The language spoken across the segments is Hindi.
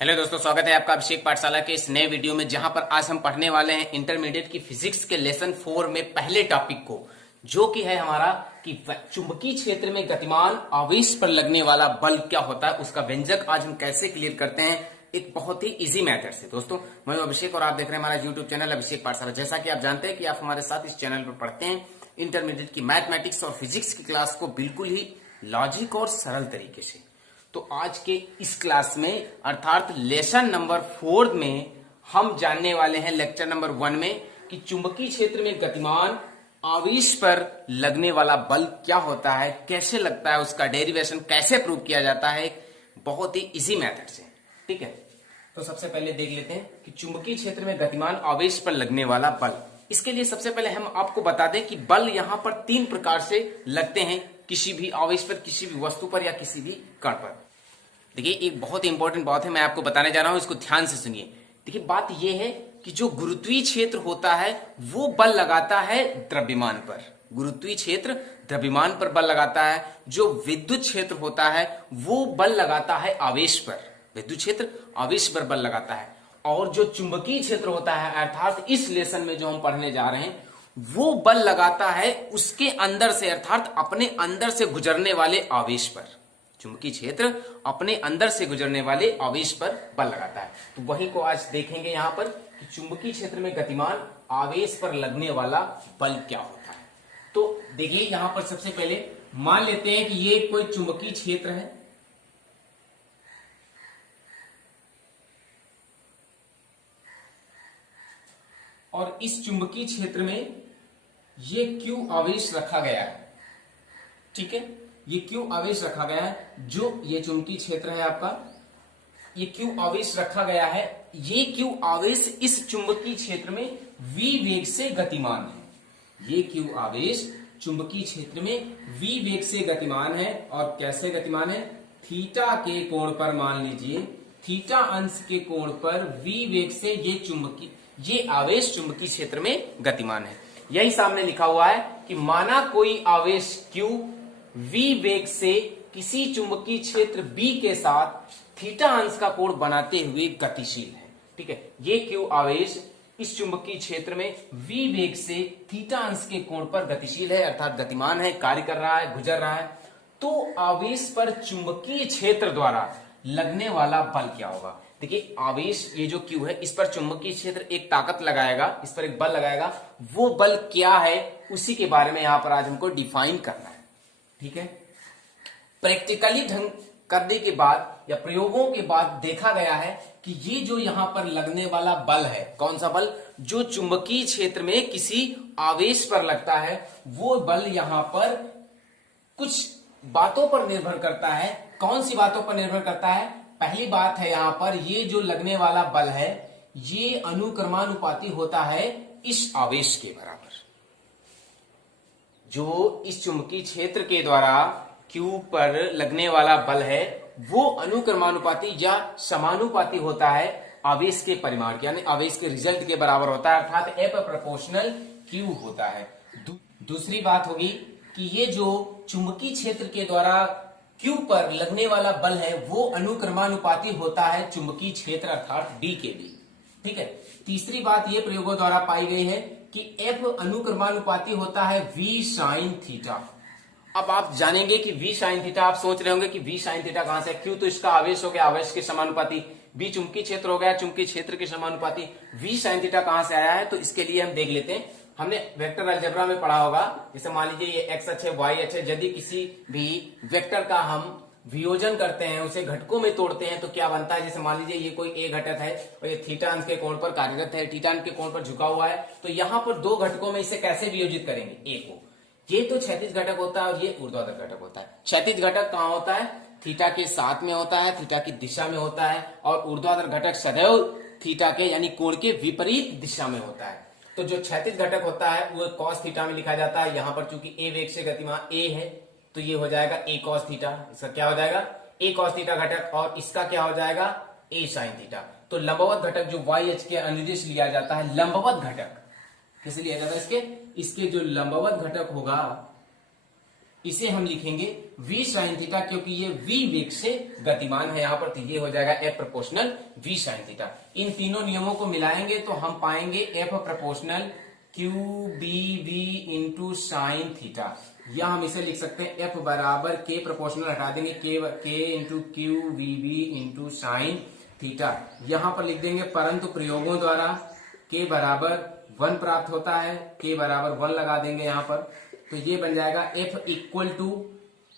हेलो दोस्तों, स्वागत है आपका अभिषेक पाठशाला के इस नए वीडियो में, जहां पर आज हम पढ़ने वाले हैं इंटरमीडिएट की फिजिक्स के लेसन 4 में पहले टॉपिक को, जो कि है हमारा कि चुंबकीय क्षेत्र में गतिमान आवेश पर लगने वाला बल क्या होता है, उसका व्यंजक आज हम कैसे क्लियर करते हैं एक बहुत ही इजी मेथड से। दोस्तों, मैं अभिषेक और आप देख रहे हैं हमारा यूट्यूब चैनल अभिषेक पाठशाला। जैसा कि आप जानते हैं कि आप हमारे साथ इस चैनल पर पढ़ते हैं इंटरमीडिएट की मैथमेटिक्स और फिजिक्स की क्लास को बिल्कुल ही लॉजिक और सरल तरीके से। तो आज के इस क्लास में अर्थात लेसन नंबर 4 में हम जानने वाले हैं लेक्चर नंबर 1 में कि चुंबकीय क्षेत्र में गतिमान आवेश पर लगने वाला बल क्या होता है, कैसे लगता है, उसका डेरिवेशन कैसे प्रूव किया जाता है बहुत ही इजी मेथड से। ठीक है, तो सबसे पहले देख लेते हैं कि चुंबकीय क्षेत्र में गतिमान आवेश पर लगने वाला बल। इसके लिए सबसे पहले हम आपको बता दें कि बल यहां पर 3 प्रकार से लगते हैं, किसी भी आवेश पर, किसी भी वस्तु पर या किसी भी कण पर। देखिए, एक बहुत ही इंपॉर्टेंट बात है, मैं आपको बताने जा रहा हूं, इसको ध्यान से सुनिए। देखिए, बात यह है कि जो गुरुत्वीय क्षेत्र होता है वो बल लगाता है द्रव्यमान पर। गुरुत्वीय क्षेत्र द्रव्यमान पर बल लगाता है। जो विद्युत क्षेत्र होता है वो बल लगाता है आवेश पर। विद्युत क्षेत्र आवेश पर बल लगाता है। और जो चुंबकीय क्षेत्र होता है, अर्थात इस लेसन में जो हम पढ़ने जा रहे हैं, वो बल लगाता है उसके अंदर से, अर्थात अपने अंदर से गुजरने वाले आवेश पर। चुंबकीय क्षेत्र अपने अंदर से गुजरने वाले आवेश पर बल लगाता है। तो वही को आज देखेंगे यहां पर कि चुंबकीय क्षेत्र में गतिमान आवेश पर लगने वाला बल क्या होता है। तो देखिए, यहां पर सबसे पहले मान लेते हैं कि ये कोई चुंबकीय क्षेत्र है। और इस चुंबकीय क्षेत्र में ये Q आवेश रखा गया है। ठीक है, ये Q आवेश रखा गया है। जो ये चुंबकीय क्षेत्र है आपका, ये Q आवेश रखा गया है। ये Q आवेश इस चुंबकीय क्षेत्र में V वेग से गतिमान है। ये Q आवेश चुंबकीय क्षेत्र में V वेग से गतिमान है। और कैसे गतिमान है? थीटा के कोण पर, मान लीजिए थीटा अंश के कोण पर V वेग से ये आवेश चुंबकीय क्षेत्र में गतिमान है। यही सामने लिखा हुआ है कि माना कोई आवेश Q V वेग से किसी चुंबकीय क्षेत्र B के साथ थीटा अंश का कोण बनाते हुए गतिशील है। ठीक है, ये Q आवेश इस चुंबकीय क्षेत्र में V वेग से थीटा अंश के कोण पर गतिशील है, अर्थात गतिमान है, कार्य कर रहा है, गुजर रहा है। तो आवेश पर चुंबकीय क्षेत्र द्वारा लगने वाला बल क्या होगा? देखिए, आवेश ये जो Q है, इस पर चुंबकीय क्षेत्र एक ताकत लगाएगा, इस पर एक बल लगाएगा। वो बल क्या है, उसी के बारे में यहां पर आज हमको डिफाइन करना है। ठीक है, प्रैक्टिकली ढंग करने के बाद या प्रयोगों के बाद देखा गया है कि ये जो यहां पर लगने वाला बल है, कौन सा बल? जो चुंबकीय क्षेत्र में किसी आवेश पर लगता है, वो बल यहां पर कुछ बातों पर निर्भर करता है। कौन सी बातों पर निर्भर करता है? पहली बात है, यहां पर ये जो लगने वाला बल है, ये अनुक्रमानुपाती होता है इस आवेश के बराबर। जो इस चुंबकीय क्षेत्र के द्वारा Q पर लगने वाला बल है, वो अनुक्रमानुपाती या समानुपाती होता है आवेश के परिमाण के, यानी आवेश के रिजल्ट के बराबर होता है, अर्थात F प्रोपोर्शनल Q होता है। दूसरी बात होगी कि ये जो चुंबकीय क्षेत्र के द्वारा Q पर लगने वाला बल है, वो अनुक्रमानुपाती होता है चुंबकीय क्षेत्र अर्थात D के लिए। ठीक है, तीसरी बात ये प्रयोगों द्वारा पाई गई है कि F अनुक्रमानुपाती होता है V sin थीटा। अब आप जानेंगे कि V sin थीटा, आप सोच रहे होंगे कि V sin थीटा कहां से? Q तो इसका आवेश हो गया, आवेश के समानुपाती, B चुंबकीय क्षेत्र हो गया, चुंबकीय क्षेत्र के समानुपाती, V sin थीटा कहां से आया है? तो इसके लिए हम देख लेते हैं। हमने वेक्टर अलजेब्रा में पढ़ा होगा। जैसे मान लीजिए ये एक्स अक्ष है, वाई अक्ष है। यदि किसी भी वेक्टर का हम वियोजन करते हैं, उसे घटकों में तोड़ते हैं, तो क्या बनता है? जैसे मान लीजिए ये कोई ए घटक है और ये थीटा अंश के कोण पर कार्यरत है, थीटा अंश के कोण पर झुका हुआ है। तो यहां पर दो घटकों में इसे कैसे वियोजित करेंगे? ए को, ये तो क्षैतिज घटक होता है और ये ऊर्ध्वाधर घटक होता है। क्षैतिज घटक कहां होता है? थीटा के साथ में होता है, थीटा की दिशा में होता है। और ऊर्ध्वाधर घटक सदैव थीटा के यानी कोण के विपरीत दिशा में होता है। तो जो क्षैतिज घटक होता है वो cos थीटा में लिखा जाता है। यहां पर चूंकि ए वेग से गतिमान ए है, तो ये हो जाएगा a cos थीटा। इसका क्या हो जाएगा? a cos थीटा घटक। और इसका क्या हो जाएगा? a sin theta. तो लंबवत घटक जो y अक्ष के अनुदिश लिया जाता है, लंबवत घटक किसे लिया जाता है? इसके जो लंबवत घटक होगा, इसे हम लिखेंगे v sin थीटा, क्योंकि ये v वेग से गतिमान है यहाँ पर, तो ये हो जाएगा f proportional v sin theta. इन तीनों नियमों को मिलाएंगे तो हम पाएंगे f proportional q b v into sine theta, या हम इसे लिख सकते हैं f बराबर k प्रोपोर्शनल हटा देंगे k into Q V B into sine theta, यहां पर लिख देंगे, परंतु प्रयोगों द्वारा k बराबर 1 प्राप्त होता है, k बराबर 1 लगा देंगे यहां पर, तो ये बन जाएगा f equal to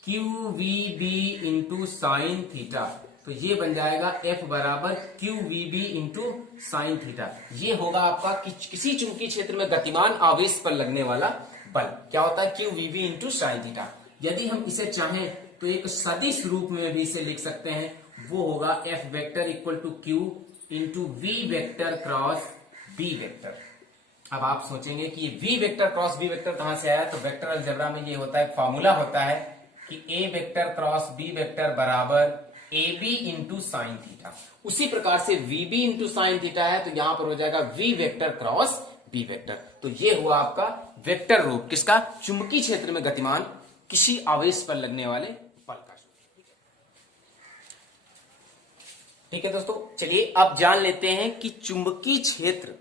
Q V B into sine theta, तो ये बन जाएगा f बराबर Q V B into sine theta. ये होगा आपका किसी चुंबकीय क्षेत्र में गतिमान आवेश पर लगने वाला बल क्या होता है, Q V B into sine theta. यदि हम इसे चाहें तो एक सदिश रूप में भी इसे लिख सकते हैं, वो होगा f vector equal to Q into V vector cross B vector. अब आप सोचेंगे कि ये v vector cross b vector कहां से आया, तो वेक्टर अलजेब्रा में ये होता है, फॉर्मूला होता है कि a vector cross b vector बराबर ab इंटू साइन थीटा। उसी प्रकार से vb इंटू साइन थीटा है, तो यहां पर हो जाएगा v vector cross b vector. तो ये हुआ आपका वेक्टर रूप किसका, चुंबकीय क्षेत्र में गतिमान किसी आवेश पर लगने वाले बल का। ठीक है दोस्तों, चलिए अब जान लेते हैं कि चुंबकीय क्षेत्र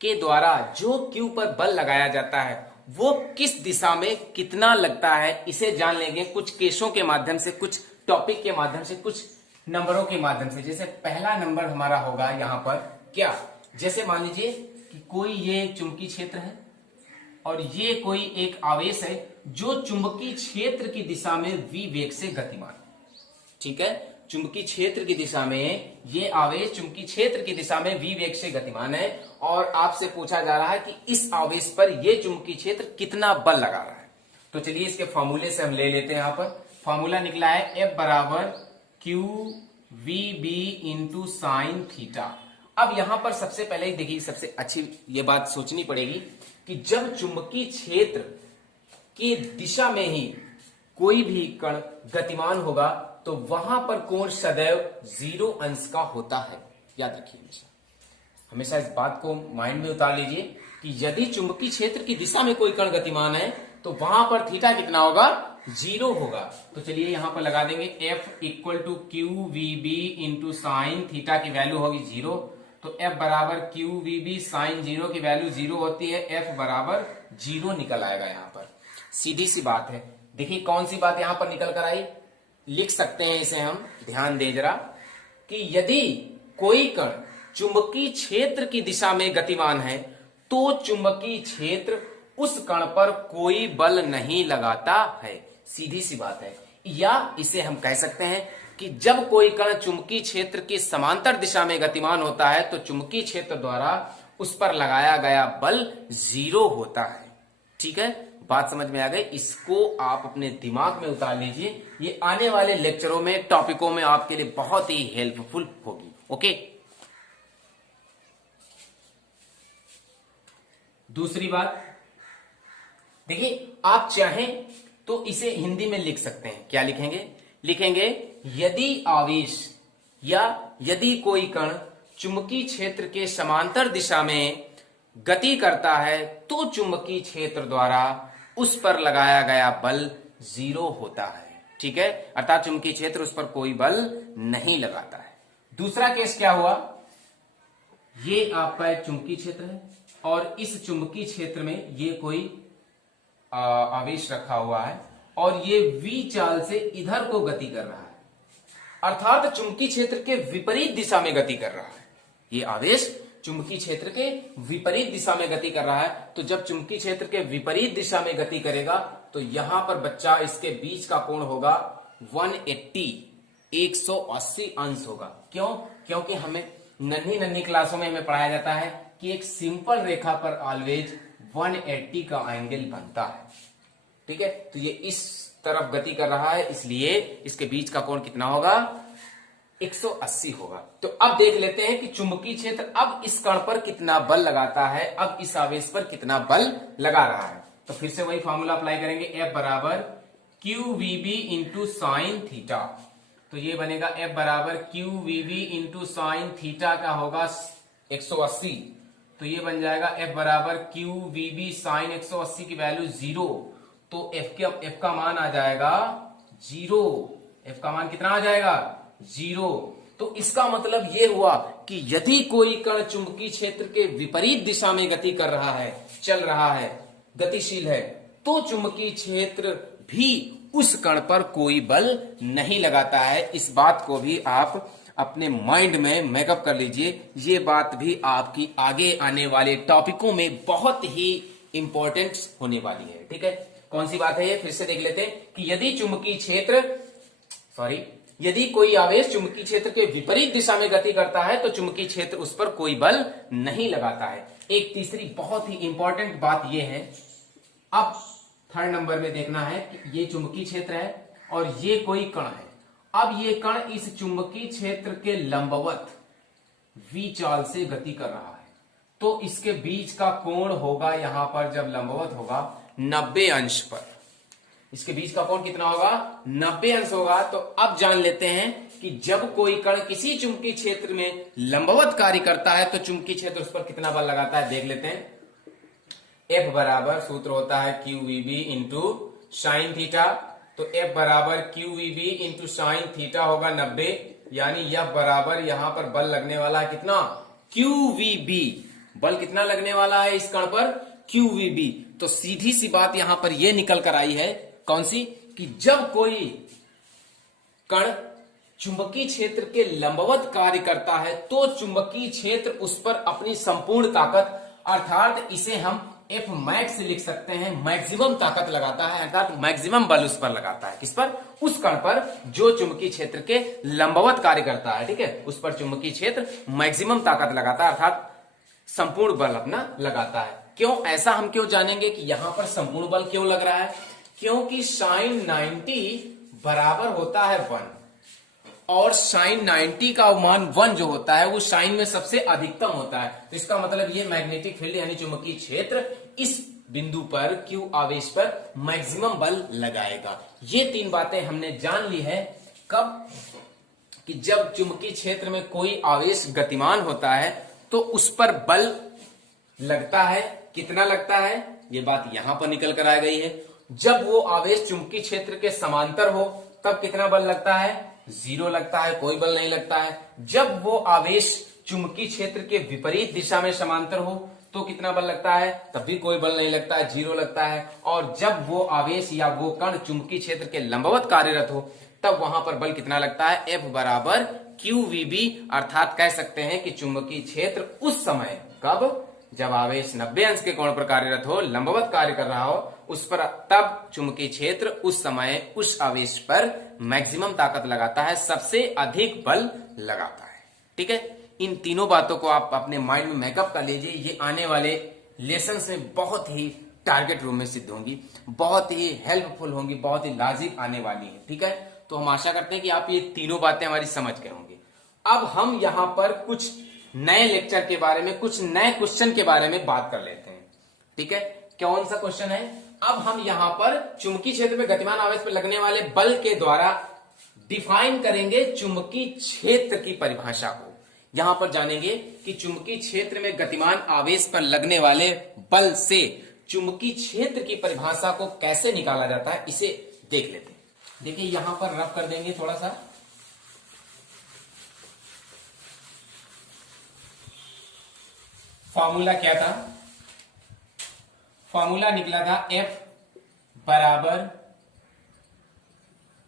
के द्वारा जो Q पर बल लगाया जाता है वो किस दिशा में कितना लगता है, इसे जान लेंगे कुछ केसों के माध्यम से, कुछ टॉपिक के माध्यम से, कुछ नंबरों के माध्यम से। जैसे पहला नंबर हमारा होगा यहां पर क्या, जैसे मान लीजिए कि कोई ये चुंबकीय क्षेत्र है और ये कोई एक आवेश है जो चुंबकीय क्षेत्र की दिशा में v वेग से गतिमान। ठीक है, चुंबकीय क्षेत्र की दिशा में ये आवेश चुंबकीय क्षेत्र की दिशा में v वेग से गतिमान है, और आपसे पूछा जा रहा है कि इस आवेश पर ये चुंबकीय क्षेत्र कितना बल लगा रहा है। तो चलिए इसके फॉर्मूले से हम ले लेते हैं। यहां पर फॉर्मूला निकला है F बराबर Q V B into sine theta. अब यहां पर सबसे पहले ही देखिए, सबसे अच्छी ये बात सोचनी पड़ेगी कि जब चुंबकीय क्षेत्र की दिशा में ही कोई भी कण गतिमान होगा तो वहां पर कोण सदैव 0 अंश का होता है। याद रखिए, हमेशा इस बात को माइंड में उतार लीजिए कि यदि चुंबकीय क्षेत्र की दिशा में कोई कण गतिमान है तो वहां पर थीटा कितना होगा, 0 होगा। तो चलिए यहां पर लगा देंगे F equal to Q V B into sine theta की वैल्यू होगी 0, तो F बराबर क्यू वी बी साइन 0 की वैल्यू 0 होती है, F बराबर 0 निकल आएगा। यहां पर सीधी सी बात है। देखिए कौन सी बात यहां पर निकल कर आई, लिख सकते हैं इसे हम, ध्यान दे जरा, कि यदि कोई कण चुंबकीय क्षेत्र की दिशा में गतिमान है तो चुंबकीय क्षेत्र उस कण पर कोई बल नहीं लगाता है। सीधी सी बात है। या इसे हम कह सकते हैं कि जब कोई कण चुंबकीय क्षेत्र की समांतर दिशा में गतिमान होता है तो चुंबकीय क्षेत्र द्वारा उस पर लगाया गया बल 0 होता है। ठीक है, बात समझ में आ गई। इसको आप अपने दिमाग में उतार लीजिए, ये आने वाले लेक्चरों में, टॉपिकों में आपके लिए बहुत ही हेल्पफुल होगी। ओके, दूसरी बात देखिए, आप चाहें तो इसे हिंदी में लिख सकते हैं। क्या लिखेंगे, लिखेंगे यदि आवेश या यदि कोई कण चुंबकीय क्षेत्र के समांतर दिशा में गति करता है तो चुंबकीय क्षेत्र द्वारा उस पर लगाया गया बल 0 होता है। ठीक है, अर्थात चुंबकीय क्षेत्र उस पर कोई बल नहीं लगाता है। दूसरा केस क्या हुआ, ये आपका एक चुंबकीय क्षेत्र है और इस चुंबकीय क्षेत्र में ये कोई आवेश रखा हुआ है और ये v चाल से इधर को गति कर रहा है, अर्थात चुंबकीय क्षेत्र के विपरीत दिशा में गति कर रहा है। ये आवेश चुंबकीय क्षेत्र के विपरीत दिशा में गति कर रहा है। तो जब चुंबकीय क्षेत्र के विपरीत दिशा में गति करेगा तो यहां पर बच्चा इसके बीच का कोण होगा 180 अंश होगा। क्यों, क्योंकि हमें नन्ही क्लासों में हमें पढ़ाया जाता है कि एक सिंपल रेखा पर ऑलवेज 180 का एंगल बनता है। ठीक है, तो ये इस तरफ गति कर रहा है, इसलिए इसके बीच का कोण कितना होगा, 180 होगा। तो अब देख लेते हैं कि चुंबकीय क्षेत्र अब इस कण पर कितना बल लगाता है, अब इस आवेश पर कितना बल लगा रहा है। तो फिर से वही फॉर्मूला अप्लाई करेंगे, F बराबर Q V B into sine theta. तो ये बनेगा F बराबर Q V B into sine theta का होगा 180, तो ये बन जाएगा F बराबर क्यू वी बी साइन 180 की वैल्यू 0, तो एफ का मान आ जाएगा 0। एफ का मान कितना आ जाएगा? 0। तो इसका मतलब यह हुआ कि यदि कोई कण चुंबकीय क्षेत्र के विपरीत दिशा में गति कर रहा है, चल रहा है, गतिशील है, तो चुंबकीय क्षेत्र भी उस कण पर कोई बल नहीं लगाता है। इस बात को भी आप अपने माइंड में मेकअप कर लीजिए। ये बात भी आपकी आगे आने वाले टॉपिकों में बहुत ही इंपॉर्टेंट होने वाली है। ठीक है, कौन सी बात है ये? फिर से देख लेते हैं कि यदि कोई आवेश चुंबकीय क्षेत्र के विपरीत दिशा में गति करता है तो चुंबकीय क्षेत्र उस पर कोई बल नहीं लगाता है। एक तीसरी बहुत ही इंपॉर्टेंट बात यह है, अब थर्ड नंबर में देखना है कि ये चुंबकीय क्षेत्र है और ये कोई कण है। अब ये कण इस चुंबकीय क्षेत्र के लंबवत v चाल से गति कर रहा है, तो इसके बीच का कोण होगा यहां पर, जब लंबवत होगा 90 अंश पर। इसके बीच का कोण कितना होगा? 90 अंश होगा। तो अब जान लेते हैं कि जब कोई कण किसी चुंबकीय क्षेत्र में लंबवत कार्य करता है तो चुंबकीय क्षेत्र उस पर कितना बल लगाता है, देख लेते हैं। F बराबर सूत्र होता है QVB इंटू साइन थीटा। तो F बराबर QVB इंटू साइन थीटा होगा 90, यानी F बराबर यहां पर बल लगने वाला है कितना? QVB। बल कितना लगने वाला है इस कण पर? QVB। तो सीधी सी बात यहां पर यह निकल कर आई है, कौन सी? कि जब कोई कण चुंबकीय क्षेत्र के लंबवत कार्य करता है तो चुंबकीय क्षेत्र उस पर अपनी संपूर्ण ताकत, अर्थात इसे हम F मैक्स लिख सकते हैं, मैक्सिमम ताकत लगाता है, अर्थात मैक्सिमम बल उस पर लगाता है। किस पर? उस कण पर जो चुंबकीय क्षेत्र के लंबवत कार्य करता है। ठीक है, उस पर चुंबकीय क्षेत्र मैक्सिमम ताकत लगाता है, अर्थात संपूर्ण बल अपना लगाता है। क्यों ऐसा हम क्यों जानेंगे कि यहां पर संपूर्ण बल क्यों लग रहा है? क्योंकि साइन 90 बराबर होता है 1 और साइन 90 का मान 1 जो होता है वो साइन में सबसे अधिकतम होता है। तो इसका मतलब ये मैग्नेटिक फील्ड यानी चुंबकीय क्षेत्र इस बिंदु पर Q आवेश पर मैक्सिमम बल लगाएगा। ये तीन बातें हमने जान ली है। कब? कि जब चुंबकीय क्षेत्र में कोई आवेश गतिमान होता है तो उस पर बल लगता है। कितना लगता है? ये बात यहां पर निकल कर आ गई है। जब वो आवेश चुंबकीय क्षेत्र के समांतर हो तब कितना बल लगता है? 0 लगता है, कोई बल नहीं लगता है। जब वो आवेश चुंबकीय क्षेत्र के विपरीत दिशा में समांतर हो तो कितना बल लगता है? तब भी कोई बल नहीं लगता है, 0 लगता है। और जब वो आवेश या वो कण चुंबकीय क्षेत्र के लंबवत कार्यरत हो तब वहां पर बल कितना लगता है? F बराबर QVB, अर्थात कह सकते हैं कि चुंबकीय क्षेत्र उस समय, कब? जब आवेश 90 अंश के कोण पर कार्यरत हो, लंबवत कार्य कर रहा हो उस पर, तब चुंबकीय क्षेत्र उस समय उस आवेश पर मैक्सिमम ताकत लगाता है, सबसे अधिक बल लगाता है। ठीक है, इन तीनों बातों को आप अपने माइंड में मेकअप कर लीजिए। ये आने वाले लेसन्स में बहुत ही टारगेट रूप में सिद्ध होंगी, बहुत ही हेल्पफुल होंगी, बहुत ही लाजिक आने वाली है। ठीक है, तो हम आशा करते हैं कि आप ये तीनों बातें हमारी समझ गए होंगे। अब हम यहां पर कुछ नए लेक्चर के बारे में, कुछ नए क्वेश्चन के बारे में बात कर लेते हैं। ठीक है, कौन सा क्वेश्चन है? अब हम यहां पर चुंबकीय क्षेत्र में गतिमान आवेश पर लगने वाले बल के द्वारा डिफाइन करेंगे चुंबकीय क्षेत्र की परिभाषा को। यहां पर जानेंगे कि चुंबकीय क्षेत्र में गतिमान आवेश पर लगने वाले बल से चुंबकीय क्षेत्र की परिभाषा को कैसे निकाला जाता है, इसे देख लेते हैं। देखिए यहां पर रब कर देंगे थोड़ा सा। फॉर्मूला क्या था? फॉर्मूला निकला था F बराबर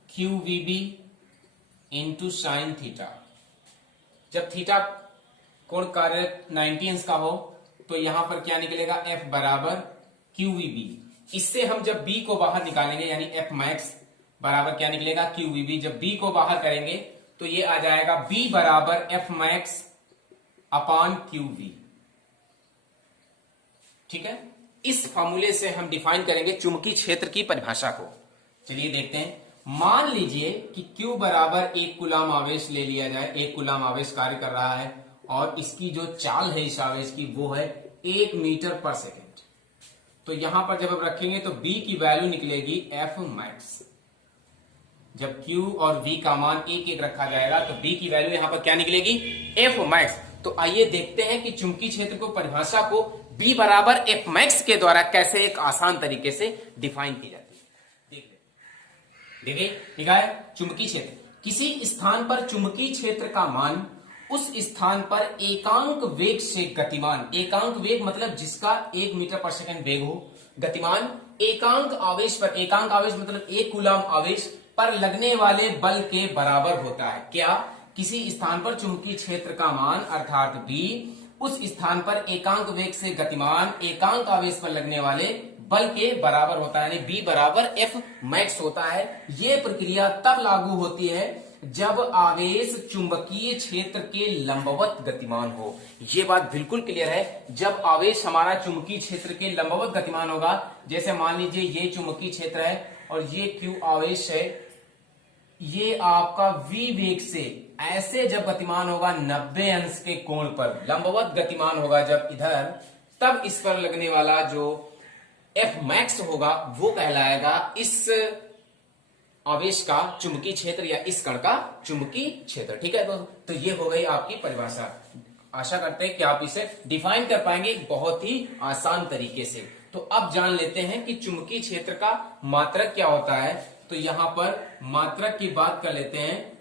QVB इंटू साइन थीटा। जब थीटा कोण कार्य 90 अंश का हो तो यहां पर क्या निकलेगा? F बराबर QVB। इससे हम जब B को बाहर निकालेंगे यानी F मैक्स बराबर क्या निकलेगा? QVB। जब B को बाहर करेंगे तो ये आ जाएगा B बराबर F मैक्स अपॉन QV। ठीक है, इस फॉर्मूले से हम डिफाइन करेंगे चुंबकीय क्षेत्र की परिभाषा को। चलिए देखते हैं। मान लीजिए कि Q बराबर 1 कूलम आवेश ले लिया जाए। 1 कूलम आवेश कार्य कर रहा है और इसकी जो चाल है इस आवेश की वो है 1 मीटर पर सेकेंड। तो यहां पर जब हम रखेंगे तो B की वैल्यू निकलेगी F मैक्स। जब Q और V का मान 1-1 रखा जाएगा तो B की वैल्यू यहां पर क्या निकलेगी? F max. तो आइए देखते हैं कि चुंबकीय क्षेत्र को परिभाषा को B बराबर F मैक्स के द्वारा कैसे एक आसान तरीके से डिफाइन की जाती है। देखिए लिखा है चुंबकीय क्षेत्र, किसी स्थान पर चुंबकीय क्षेत्र का मान उस स्थान पर एकांक वेग से गतिमान, एकांक वेग मतलब जिसका 1 मीटर पर सेकंड वेग हो, गतिमान एकांक आवेश पर, एकांक आवेश मतलब 1 कूलम आवेश पर लगने वाले बल के बराबर होता है। क्या? किसी स्थान पर चुंबकीय क्षेत्र का मान अर्थात B उस स्थान पर एकांक वेग से गतिमान एकांक आवेश पर लगने वाले बल के बराबर होता है, यानी B बराबर F मैक्स होता है। यह प्रक्रिया तब लागू होती है जब आवेश चुंबकीय क्षेत्र के लंबवत गतिमान हो। यह बात बिल्कुल क्लियर है, जब आवेश हमारा चुंबकीय क्षेत्र के लंबवत गतिमान होगा, जैसे मान लीजिए ये चुंबकीय क्षेत्र है और ये Q आवेश है, ये आपका V वेग से ऐसे जब गतिमान होगा 90 अंश के कोण पर, लंबवत गतिमान होगा जब इधर, तब इस पर लगने वाला जो F मैक्स होगा वो कहलाएगा इस आवेश का चुंबकीय क्षेत्र या इस कण का चुंबकीय क्षेत्र। ठीक है, तो ये हो गई आपकी परिभाषा। आशा करते हैं कि आप इसे डिफाइन कर पाएंगे बहुत ही आसान तरीके से। तो अब जान लेते हैं कि चुंबकीय क्षेत्र का मात्रक क्या होता है। तो यहां पर मात्रक की बात कर लेते हैं,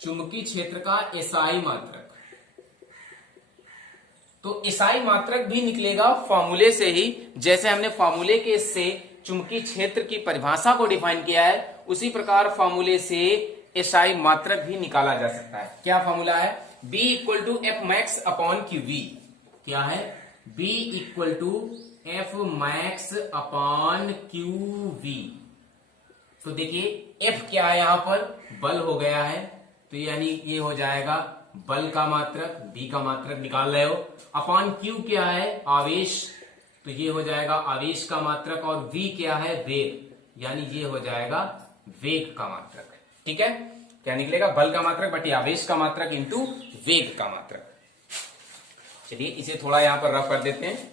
चुंबकीय क्षेत्र का एसआई मात्रक। तो एसआई मात्रक भी निकलेगा फॉर्मूले से ही, जैसे हमने फॉर्मूले के से चुंबकीय क्षेत्र की परिभाषा को डिफाइन किया है, उसी प्रकार फॉर्मूले से एसआई मात्रक भी निकाला जा सकता है। क्या फॉर्मूला है? B equal to F max upon Q V. क्या है? B equal to F max upon Q V. तो देखिए F क्या है, यहां पर बल हो गया है, तो यानी ये हो जाएगा बल का मात्रक, B का मात्रक निकाल रहे हो, अपॉन Q क्या है? आवेश, तो ये हो जाएगा आवेश का मात्रक, और V क्या है? वेग, यानी ये हो जाएगा वेग का मात्रक। ठीक है, क्या निकलेगा? बल का मात्रक बटे आवेश का मात्रक इंटू वेग का मात्रक। चलिए इसे थोड़ा यहां पर रफ कर देते हैं।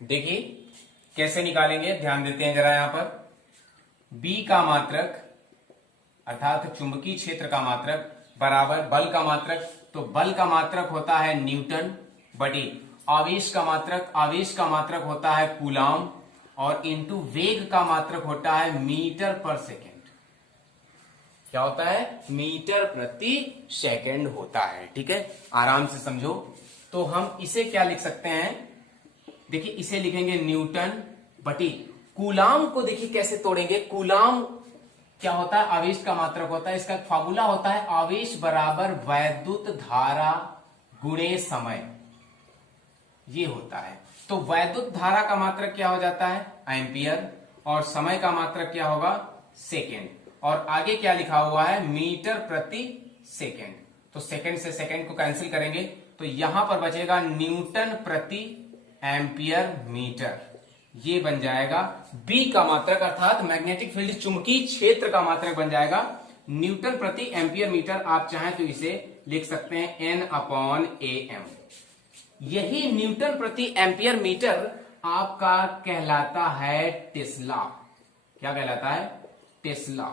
देखिए कैसे निकालेंगे, ध्यान देते हैं जरा। यहां पर B का मात्रक अर्थात चुंबकीय क्षेत्र का मात्रक बराबर बल का मात्रक, तो बल का मात्रक होता है न्यूटन बटे आवेश का मात्रक, आवेश का मात्रक होता है कूलाम, और इंटू वेग का मात्रक होता है मीटर पर सेकेंड। क्या होता है? मीटर प्रति सेकेंड होता है। ठीक है, आराम से समझो। तो हम इसे क्या लिख सकते हैं? देखिए इसे लिखेंगे न्यूटन बटी कूलाम को देखिए कैसे तोड़ेंगे। कूलाम क्या होता है? आवेश का मात्रक होता है। इसका फार्मूला होता है आवेश बराबर वैद्युत धारा गुणे समय, ये होता है। तो वैद्युत धारा का मात्रक क्या हो जाता है? एम्पियर, और समय का मात्रक क्या होगा? सेकेंड, और आगे क्या लिखा हुआ है? मीटर प्रति सेकेंड। तो सेकेंड से सेकेंड को कैंसिल करेंगे तो यहां पर बचेगा न्यूटन प्रति एम्पियर मीटर, ये बन जाएगा B का मात्रक अर्थात मैग्नेटिक फील्ड चुंबकीय क्षेत्र का मात्रक बन जाएगा न्यूटन प्रति एम्पियर मीटर। आप चाहें तो इसे लिख सकते हैं N अपॉन AM। यही न्यूटन प्रति एम्पियर मीटर आपका कहलाता है टेस्ला। क्या कहलाता है? टेस्ला।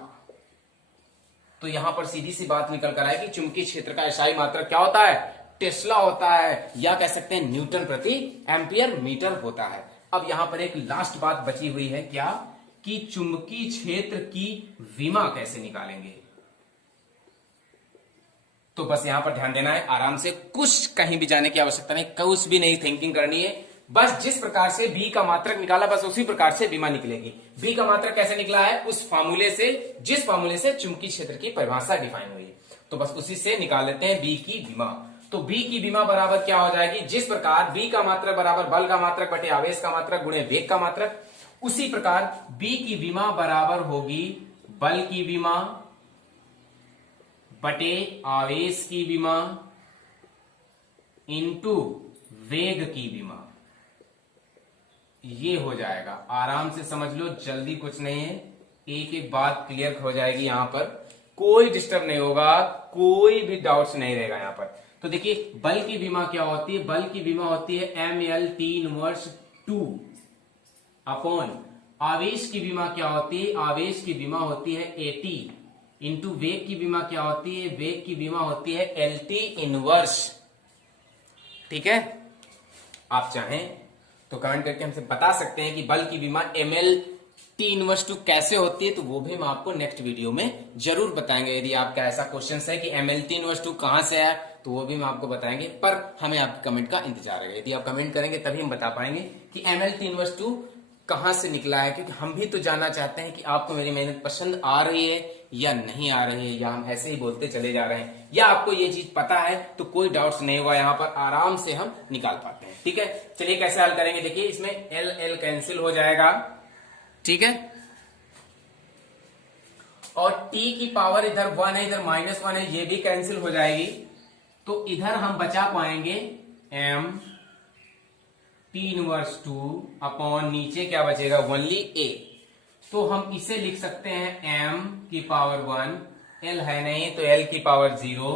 तो यहां पर सीधी सी बात निकल कर आए कि चुंबकीय क्षेत्र का एसआई मात्रक क्या होता है? टेस्ला होता है, या कह सकते हैं न्यूटन प्रति एम्पियर मीटर होता है। अब यहां पर एक लास्ट बात बची हुई है, क्या? कि चुंबकीय क्षेत्र की विमा कैसे निकालेंगे। तो बस यहां पर ध्यान देना है, आराम से, कुछ कहीं भी जाने की आवश्यकता नहीं, कुछ भी नहीं थिंकिंग करनी है। बस जिस प्रकार से B का मात्रक निकाला बस उसी प्रकार से विमा निकलेगी। B का मात्रक कैसे निकला है? उस फार्मूले से, जिस फार्मूले से चुंबकीय क्षेत्र की परिभाषा डिफाइन हुई है, तो बस उसी से निकाल लेते हैं B की विमा। तो B की विमा बराबर क्या हो जाएगी? जिस प्रकार B का मात्रक बराबर बल का मात्रक बटे आवेश का मात्रक गुणे वेग का मात्रक, उसी प्रकार B की विमा बराबर होगी बल की विमा बटे आवेश की विमा इंटू वेग की विमा। ये हो जाएगा, आराम से समझ लो, जल्दी कुछ नहीं है, एक एक बात क्लियर हो जाएगी। यहां पर कोई डिस्टर्ब नहीं होगा, कोई भी डाउट्स नहीं रहेगा यहां पर। तो देखिए बल की विमा क्या होती है? बल की विमा होती है mL/2 अपॉन आवेश की विमा क्या होती है? आवेश की विमा होती है AT इंटू वेग की विमा क्या होती है, वेग की विमा होती है LT इनवर्स। ठीक है, आप चाहें तो कमेंट करके हमसे बता सकते हैं कि बल की विमा MLT इनवर्स टू कैसे होती है, तो वो भी हम आपको नेक्स्ट वीडियो में जरूर बताएंगे। यदि आपका ऐसा क्वेश्चन है कि MLT इनवर्स टू कहां से है, तो वो भी हम आपको बताएंगे, पर हमें आपके कमेंट का इंतजार है। यदि आप कमेंट करेंगे तभी हम बता पाएंगे कि MLT इनवर्स टू कहां से निकला है, क्योंकि हम भी तो जानना चाहते हैं कि आपको मेरी मेहनत पसंद आ रही है या नहीं आ रही है, या हम ऐसे ही बोलते चले जा रहे हैं, या आपको ये चीज पता है, तो कोई डाउट्स नहीं हुआ, यहाँ पर आराम से हम निकाल पाते हैं। ठीक है, चलिए कैसे हल करेंगे, देखिए इसमें L कैंसिल हो जाएगा। ठीक है, और t की पावर इधर 1 है, इधर -1 है, ये भी कैंसिल हो जाएगी, तो इधर हम बचा पाएंगे m t इनवर्स 2 अपॉन नीचे क्या बचेगा, ओनली a। तो हम इसे लिख सकते हैं m की पावर 1, l है नहीं तो l की पावर 0,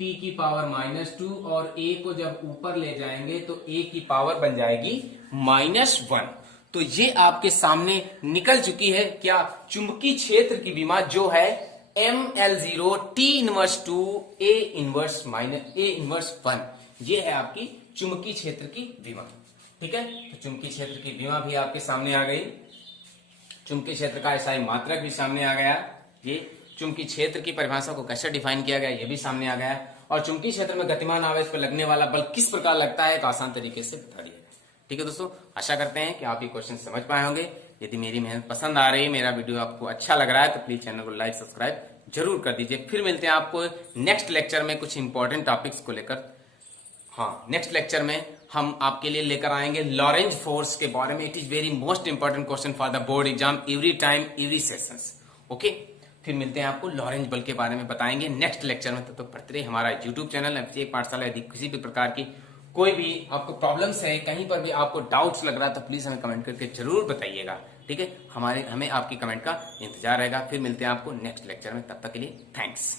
t की पावर -2, और a को जब ऊपर ले जाएंगे तो a की पावर बन जाएगी -1। तो ये आपके सामने निकल चुकी है क्या, चुंबकीय क्षेत्र की विमा जो है ML0 T inverse 2 A inverse -A 1, ये है आपकी चुंबकीय क्षेत्र की विमा। ठीक है, तो चुंबकीय क्षेत्र की विमा भी आपके सामने आ गई, चुंबकीय क्षेत्र का SI मात्रक भी सामने आ गया, ये चुंबकीय क्षेत्र की परिभाषा को कैसे डिफाइन किया गया ये भी सामने आ गया, और चुंबकीय क्षेत्र में गतिमान आवेश पर लगने वाला बल किस प्रकार लगता है एक आसान तरीके से बता दिया। ठीक है दोस्तों, आशा करते हैं कि आप ये क्वेश्चन समझ पाए होंगे। यदि मेरी मेहनत पसंद आ रही है, मेरा वीडियो आपको अच्छा लग रहा है, तो प्लीज चैनल को लाइक सब्सक्राइब जरूर कर दीजिए। फिर मिलते हैं आपको नेक्स्ट लेक्चर में कुछ इंपॉर्टेंट टॉपिक्स को लेकर। हाँ, नेक्स्ट लेक्चर में हम आपके लिए लेकर आएंगे लॉरेंज फोर्स के बारे में। It is very most important question for the board exam, every time every sessions. Okay, फिर मिलते हैं आपको लॉरेंज बल के बारे में बताएंगे नेक्स्ट लेक्चर में। तब तक पढ़ते रहिए हमारा यूट्यूब चैनल FCA पाठशाला। यदि किसी भी प्रकार की कोई भी आपको प्रॉब्लम्स है, कहीं पर भी आपको डाउट्स लग रहा है, तो प्लीज हमें कमेंट करके जरूर बताइएगा। ठीक है, हमें आपकी कमेंट का इंतजार रहेगा। फिर मिलते हैं आपको नेक्स्ट लेक्चर में, तब तक के लिए थैंक्स।